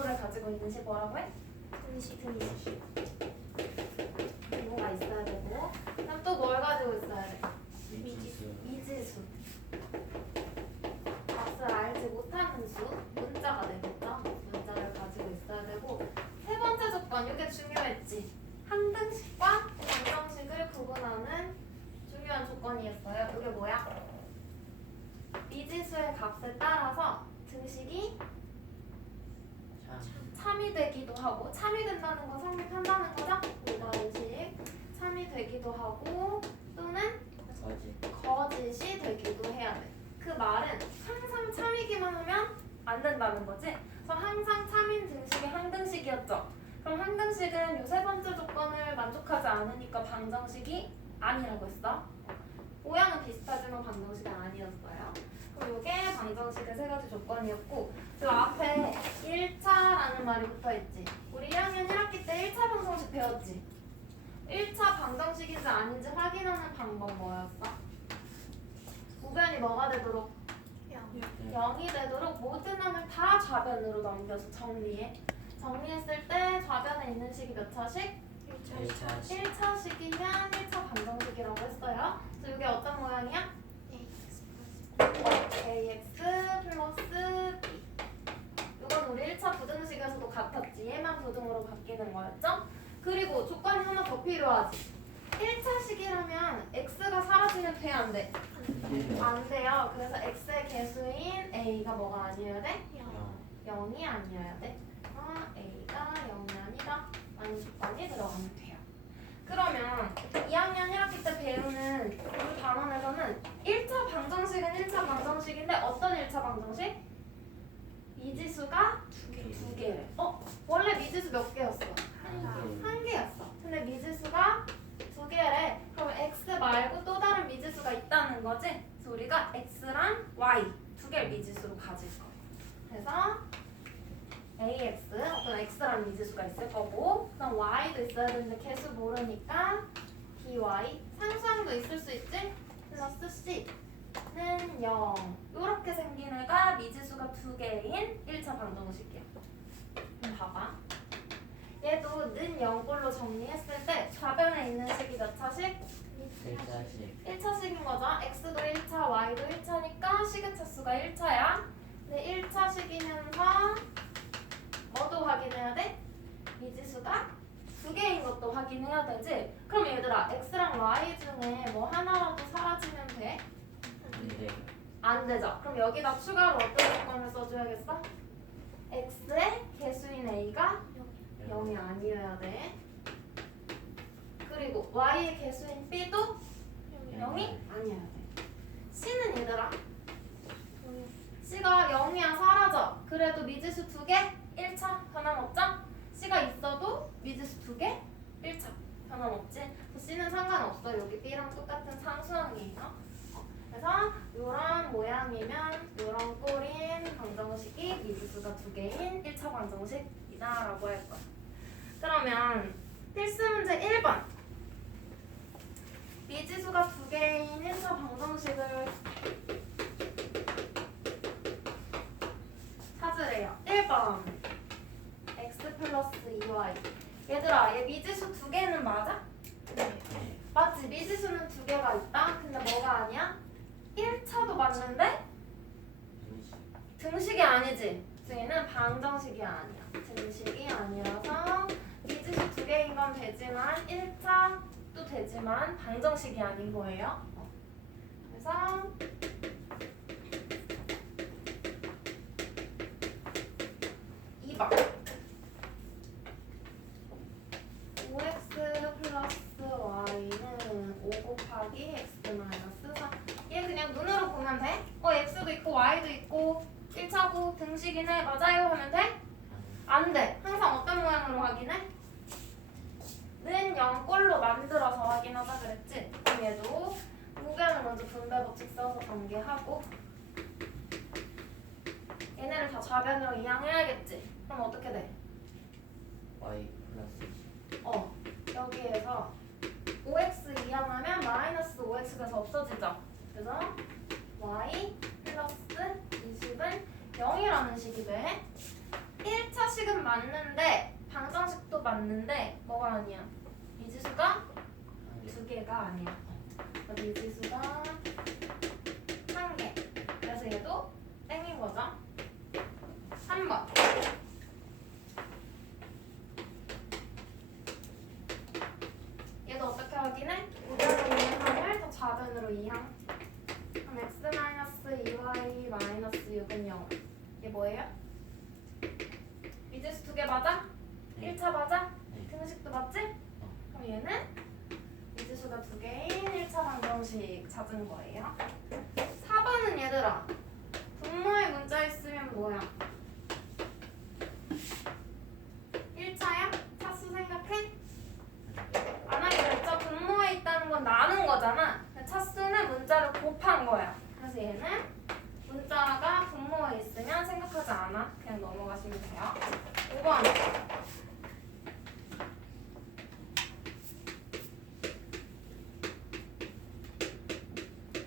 분모를 가지고 있는 식 뭐라고 해? 등식. 분모가 있어야 되고 그럼 또 뭘 가지고 있어야 돼? 미지수. 값을 알지 못하는 수, 문자가 되겠죠? 문자를 가지고 있어야 되고 세 번째 조건, 이게 중요했지. 항등식과 방정식을 구분하는 중요한 조건이었어요. 이게 뭐야? 미지수의 값에 따라서 등식이 참이 되기도 하고, 참이 된다는 건 성립한다는 거죠? 일반식 참이 되기도 하고 또는 거짓이 되기도 해야 돼. 그 말은 항상 참이기만 하면 안 된다는 거지. 그래서 항상 참인 등식이 항등식이었죠. 그럼 항등식은 이 세 번째 조건을 만족하지 않으니까 방정식이 아니라고 했어. 모양은 비슷하지만 방정식은 아니었어요. 그럼 이게 방정식의 세 가지 조건이었고, 그 앞에 1차라는 말이 붙어있지. 우리 1학년 1학기 때 1차 방정식 배웠지. 1차 방정식인지 아닌지 확인하는 방법 뭐였어? 우변이 뭐가 되도록? 0이 되도록 모든 항을 다 좌변으로 넘겨서 정리해. 정리했을 때 좌변에 있는 식이 몇 차식? 1차식이면 1차 방정식이라고 했어요. 그래서 이게 어떤 모양이야? ax 플러스 b. 이건 우리 1차 부등식에서도 같았지. 얘만 부등으로 바뀌는 거였죠? 그리고 조건이 하나 더 필요하지. 1차식이라면 x가 사라지면 돼, 안 돼? 안 돼요. 그래서 x의 개수인 a가 뭐가 아니어야 돼? 0이 아니어야 돼. a가 0이 아니다 라는 조건이 들어가면 돼요. 그러면 2학년 1학기 때 배우는 우리 단원에서는 1차 방정식은 1차 방정식인데 어떤 1차 방정식? 미지수가 두 개래. 원래 미지수 몇 개였어? 한 개였어. 근데 미지수가 두 개래. 그럼 x 말고 또 다른 미지수가 있다는 거지? 그래서 우리가 x랑 y 두 개를 미지수로 가질 거야. 그래서 ax, 어떤 x라는 미지수가 있을 거고, 그다음 y도 있어야 되는데 개수 모르니까 dy, 상수항도 있을 수 있지? 플러스 c는 0. 이렇게 생긴 애가 미지수가 두 개인 1차 방정식이야. 그럼 봐봐. 얘도 는 0꼴로 정리했을 때 좌변에 있는 식이 몇 차식? 1차식인 거죠. x도 1차, y도 1차니까 식의 차수가 1차야. 근데 1차식이면서 뭐도 확인해야 돼? 미지수가 두 개인 것도 확인해야 되지? 그럼 얘들아, x랑 y 중에 뭐 하나라도 사라지면 돼? 안 되죠? 그럼 여기다 추가로 어떤 조건을 써줘야겠어? x의 개수인 a가 0이 아니어야 돼. 그리고 y의 개수인 b도 0이 아니어야 돼. c는 얘들아, c가 0이야 사라져. 그래도 미지수 두 개? 1차 변함없죠? c가 있어도 미지수 두 개? 1차 변함없지? c는 상관없어. 여기 b랑 똑같은 상수항이에요. 그래서 이런 모양이면 이런 꼴인 방정식이 미지수가 두 개인 1차 방정식이다 라고 할 거야. 그러면 필수 문제 1번. 미지수가 두 개인 1차 방정식을 찾으래요. 1번 x 플러스 2y. 얘들아, 얘 미지수 두 개는 맞아? 맞지? 미지수는 두 개가 있다? 근데 뭐가 아니야? 1차도 맞는데 등식이 아니지? 등식은 방정식이 아니야. 등식이 아니라서 미지수 두 개인 건 되지만 1차도 되지만 방정식이 아닌 거예요. 그래서 2번 5x 플러스 y는 5 곱하기 x 마이너스 4. 얘 그냥 눈으로 보면 돼? x도 있고 y도 있고 1차고 등식이네 맞아요 하면 돼? 안 돼. 항상 어떤 모양으로 확인해? 는 0꼴로 만들어서 확인하자 그랬지? 그럼 얘도 우변을 먼저 분배 법칙 써서 전개하고 얘네를 다 좌변으로 이항해야겠지? 그럼 어떻게 돼? y 플러스 여기에서 5x 이항하면 마이너스 5x가 더 없어지죠? 그래서 y 플러스 20은 0이라는 식이 돼. 1차식은 맞는데 방정식도 맞는데 뭐가 아니야? 미지수가 두 개가 아니야. 미지수가 한 개. 그래서 얘도 땡인 거죠. 3번. 얘도 어떻게 확인해? 우변으로 이항을 더 좌변으로 이항. 그럼 x-2y-6은 0. 얘 뭐예요? 미지수 두 개 맞아? 네. 1차 맞아? 네. 등식도 맞지? 그럼 얘는 미지수가 두 개인 1차 방정식 찾은 거예요. 4번은 얘들아 분모에 문자 있으면 뭐야? 1차야? 차수 생각해? 안 하게 됐죠? 분모에 있다는 건 나눈 거잖아. 차수는 문자를 곱한 거야. 그래서 얘는 문자가 분모에 있으면 생각하지 않아. 그냥 넘어가시면 돼요. 5번.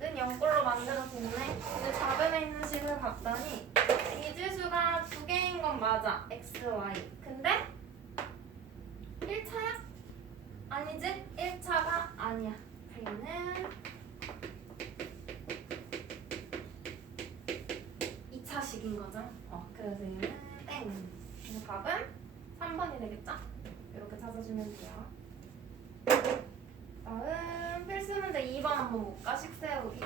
는 0꼴로 만들어줬네. 이제 좌변에 있는 식을 봤더니 미지수가 두 개인 건 맞아. x, y. 근데 1차야? 아니지? 1차가 아니야. 얘는 2차식인 거죠. 그래서 얘는 땡. 그래서 답은 3번이 되겠죠? 이렇게 찾아주면 돼요. 다음 필수 문제 2번 한번 볼까? 식 세우기.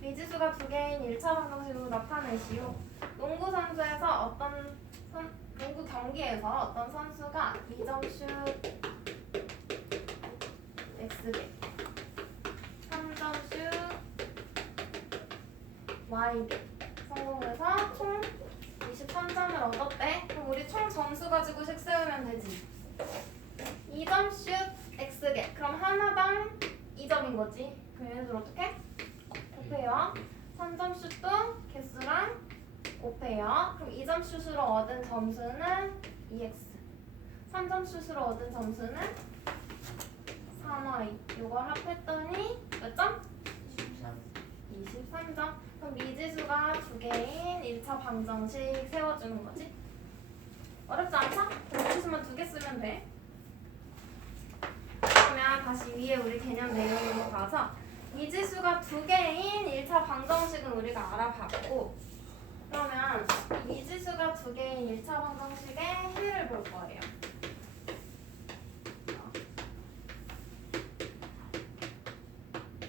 미지수가 두 개인 1차 방정식으로 나타내시오. 농구 선수에서 농구 경기에서 어떤 선수가 2점 슛 X개, 3점 슛 Y개 성공해서 총 23점을 얻었대. 그럼 우리 총 점수 가지고 식 세우면 되지. 2점 슛 X개. 그럼 하나당 2점인 거지. 그럼 얘네들 어떻게? 곱해요. 3점 슛도 개수랑 곱해요. 그럼 2점 슛으로 얻은 점수는 2x. 3점 슛으로 얻은 점수는 3y. 이걸 합했더니 몇 점? 23점. 그럼 미지수가 두 개인 1차 방정식 세워주는 거지. 어렵지 않죠? 미지수만 두 개 쓰면 돼. 그러면 다시 위에 우리 개념 내용으로 가서 미지수가 두 개인 1차 방정식은 우리가 알아봤고, 그러면 미지수가 두 개인 1차 방정식의 해를 볼 거예요.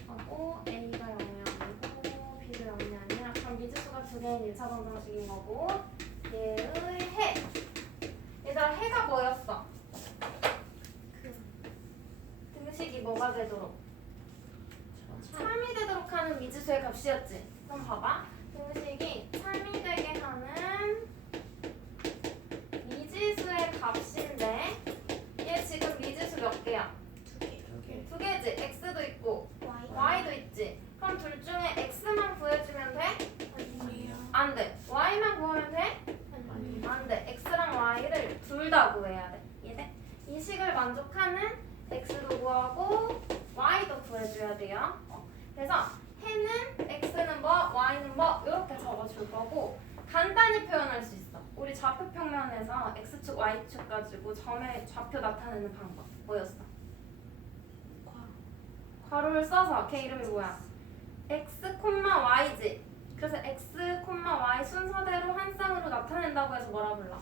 하고 A가 0이 아니고 B도 0이 아니라, 그럼 미지수가 두 개인 1차 방정식인 거고, 얘의 해. 얘들아, 해가 뭐였어? 등식이 뭐가 되도록? 3이 되도록 하는 미지수의 값이었지. 그럼 봐봐. 등식이 3이 되게 하는 미지수의 값인데, 얘 지금 미지수 몇 개야? 두 개지. x도 있고 y도 있지. 그럼 둘 중에 x만 구해주면 돼? 안 돼. y만 구하면 돼? 안 돼. x랑 y를 둘 다 구해야 돼. 이해돼? 이 식을 만족하는 x도 구하고 y도 구해줘야 돼요. 그래서 해는 x는 뭐, y는 뭐 이렇게 적어줄 거고, 간단히 표현할 수 있어. 우리 좌표 평면에서 x축, y축 가지고 점의 좌표 나타내는 방법 뭐였어? 괄호를 써서 걔 이름이 뭐야? x, y지. 그래서 x, y 순서대로 한 쌍으로 나타낸다고 해서 뭐라 불러?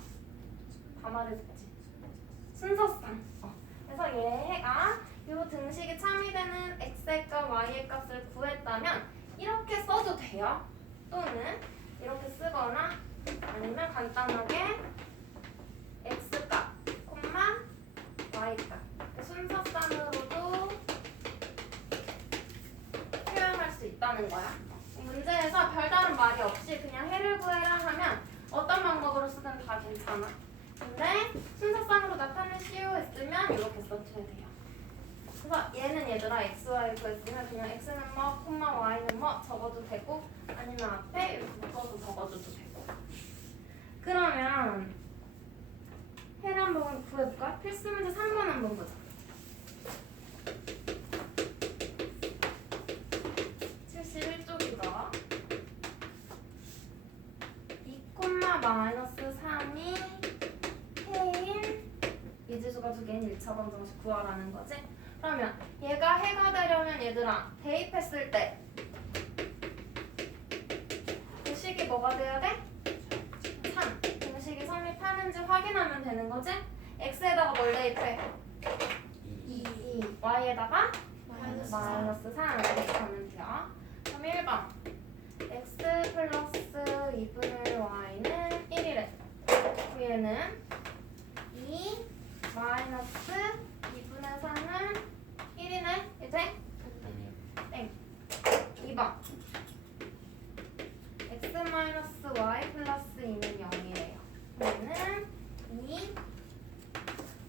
다 말해줬지. 순서쌍. 그래서 얘가 이 등식이 참이 되는 x의 값, y의 값을 구했다면 이렇게 써도 돼요. 또는 이렇게 쓰거나 아니면 간단하게 x 값, y 값. 순서쌍으로도 표현할 수 있다는 거야. 문제에서 별다른 말이 없이 그냥 해를 구해라 하면 어떤 방법으로 쓰든 다 괜찮아. 근데 순서쌍으로 나타내시오 했으면 이렇게 써줘야 돼요. 그래서 얘는 얘들아 xy 구했으면 그냥 x는 뭐, y는 뭐 적어도 되고, 아니면 앞에 이렇게 묶어서 적어줘도 되고. 그러면 해를 한번 구해볼까? 필수 문제 3번 한번 보자. 71쪽이다. 마이너스 3이 해인 미지수가 두 개인 1차 방정식 구하라는 거지. 그러면 얘가 해가 되려면 얘들아 대입했을 때 그 식이 뭐가 돼야 돼? 3. 공식이 성립하는지 확인하면 되는 거지. x에다가 뭘 대입해? 2. y에다가 마이너스 3 대입하면 돼요. 그럼 1번 x 플러스 2분의 y는 1이래. 얘는 2 마이너스 2분의 3은 1이네. 이제 아니요. 땡. 2번 x 마이너스 y 플러스 2는 0이래요. 얘는 2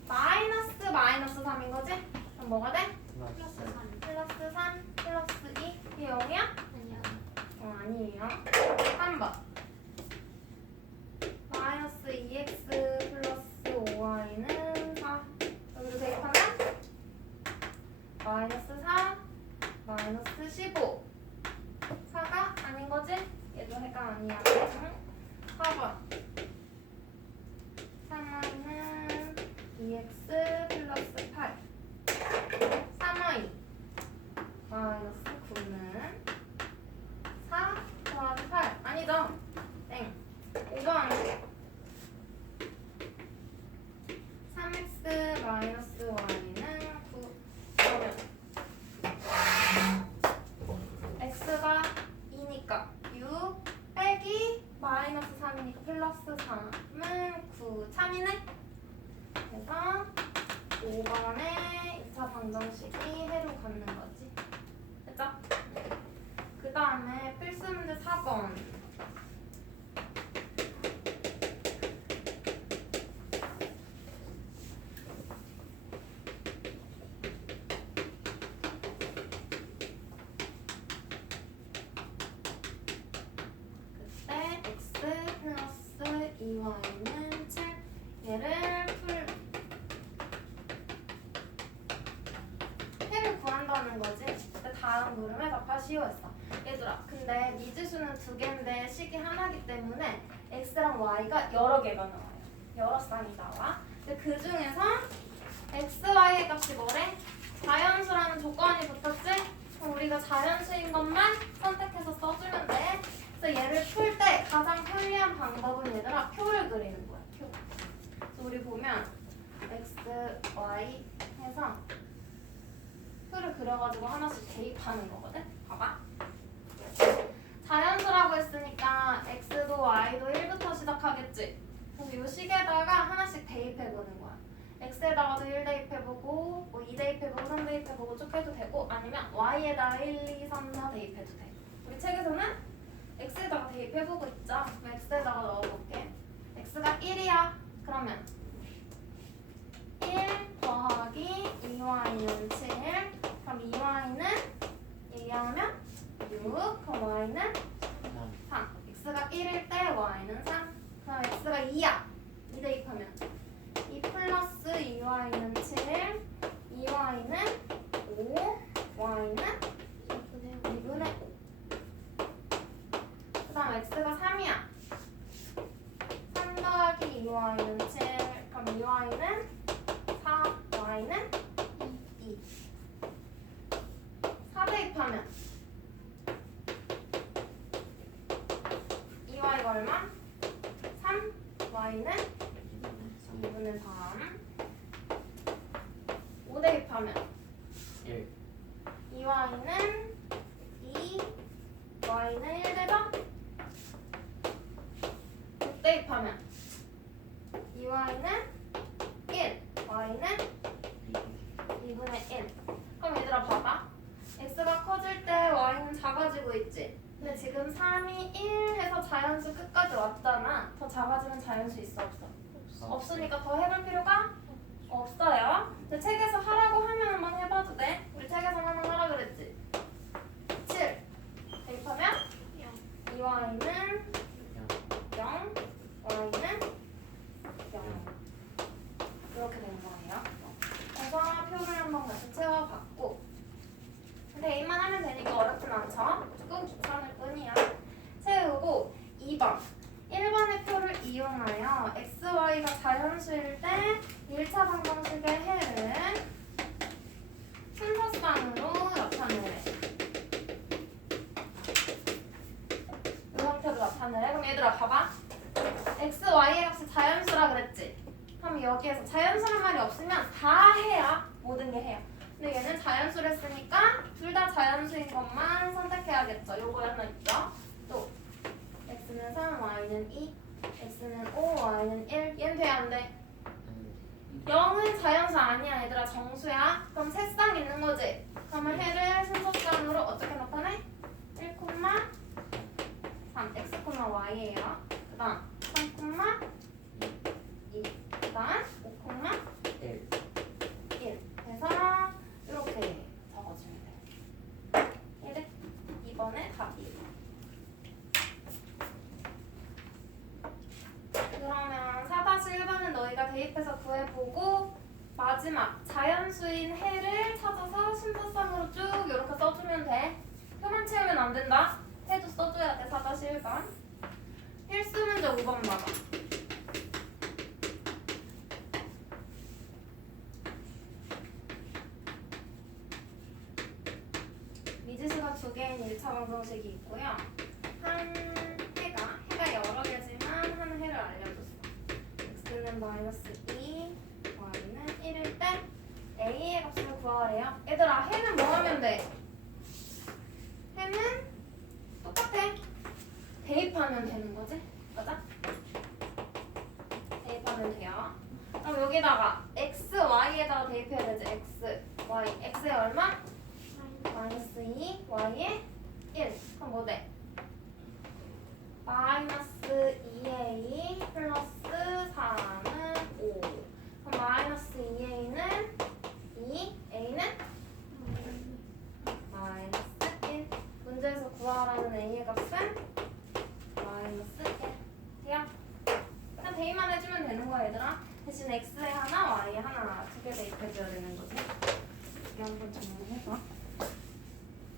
마이너스 3인 거지? 그럼 뭐가 돼? 플러스 플러스 3 플러스 2 이게 0이야? 아니야. 아니에요. 3번 마이너스 2x 플러스 5y는 4. 여기로 대입하면 마이너스 4 마이너스 15 4가 아닌 거지? 얘도 해가 아니야. 4번 3y는 2x 플러스 8 3y 마이너스 9는 4 더하기 8 아니죠? 땡. 5번 3x 마이너스 y는 9. 그러면 x가 2니까 6 빼기 마이너스 3이니까 플러스 3은 9 참이네. 그래서 5번에 2차 방정식이 해로 갖는 거지. 됐죠? 그 다음에 필수 문제 4번. 그때 x 플러스 2y는 7. 얘를 해를 구한다는 거지. 근데 다음 물음에 답하시오했어. 얘들아, 근데 미지수는 두 개인데 식이 하나기 때문에 x랑 y가 여러 개가 나와요. 여러 쌍이 나와. 근데 그 중에서 x, y의 값이 뭐래? 자연수라는 조건이 붙었지? 그럼 우리가 자연수인 것만 선택해서 써주면 돼. 그래서 얘를 풀 때 가장 편리한 방법은 얘들아 표를 그리는 거야. 표. 그래서 우리 보면 x, y 해서 표를 그려가지고 하나씩 대입하는 거거든? 봐봐. 자연수라고 했으니까 x도 y도 1부터 시작하겠지? 그래서 이 식에다가 하나씩 대입해보는 거야. x에다가도 1 대입해보고 뭐 2 대입해보고 3 대입해보고 쭉 해도 되고 아니면 y에다가 1, 2, 3, 4 대입해도 돼. 우리 책에서는 x에다가 대입해보고 있죠? 그럼 x에다가 넣어볼게. x가 1이야. 그러면 1 더하기 2y는 7. 그럼 2y는 얘기하면 6. 그럼 y는 3. x가 1일 때 y는 3. 그럼 x가 2야. 2 대입하면 2 플러스 2y는 7. 2y는 5. y는 2분의 5. 그 다음 x가 3이야. 3 더하기 2y는 7. 그럼 2y는 4. y는 2. 4 대입하면 2y가 얼마? 3. y는 2분의 3. 5 대입하면 1 2y는 2. y는 1 되죠? 6 대입하면 2y는 1. y는 2분의 1. 그럼 얘들아 봐봐. x가 커질 때 y는 작아지고 있지. 근데 지금 3이 1 해서 자연수 끝까지 왔잖아. 더 작아지면 자연수 있어 없어? 없으니까 더 해볼 필요가 없어요. 근데 책에서 하라고 하면 한번 해봐도 돼. 우리 책에서 한번 하라 그랬지. 7 대입하면 2y는 0, y는 0. 이렇게 된 거예요. 그래서 표를 한번 같이 채워봤고 대입만 하면 되니까 어렵진 않죠? 조금 귀찮을 뿐이야. 채우고 2번 1번의 표를 이용 얘들아 봐봐. x, y의 값이 자연수라 그랬지? 그럼 여기에서 자연수란 말이 없으면 다 해야 모든 게 해요. 근데 얘는 자연수를 했으니까 둘 다 자연수인 것만 선택해야겠죠. 요거 하나 있죠? 또 x는 3, y는 2, x는 5, y는 1. 얘는 돼 안 돼? 0은 자연수 아니야 얘들아. 정수야. 그럼 세 쌍 있는 거지? 그러면 해를 순서쌍으로 어떻게 나타내? 1, 3, x, y예요. 그 다음 3, 2, 그 다음 5, 1. 1 해서 이렇게 적어주면 돼. 이래 2번에 답이. 그러면 4-1번은 너희가 대입해서 구해보고 마지막 자연수인 해를 찾아서 순서쌍으로 쭉 이렇게 써주면 돼. 표만 채우면 안 된다. 해도 써줘야 돼. 4-1번 필수 문제 5번 봐봐. 미지수가 두 개인 1차 방정식이 있고요. 한 해가 여러 개지만 한 해를 알려줬어. x는 -2, y는 1일 때 a의 값을 구하래요. 얘들아 해는 뭐 하면 돼? 해는 똑같아. 대입하면 되는 거지? 맞아? 대입하면 돼요. 그럼 여기다가 x, y에다가 대입해야 되지. x, y. x에 얼마? -2, y에 1. 그럼 뭐 돼? -2a 플러스 4는 5. 그럼 -2a는 2, a는 -1. 문제에서 구하라는 a의 값은 -1. 돼요? 그냥 대입만 해주면 되는 거야 얘들아. 대신 x에 하나, y에 하나 두 개 대입해줘야 되는 거지. 이렇게 한번 정리해봐.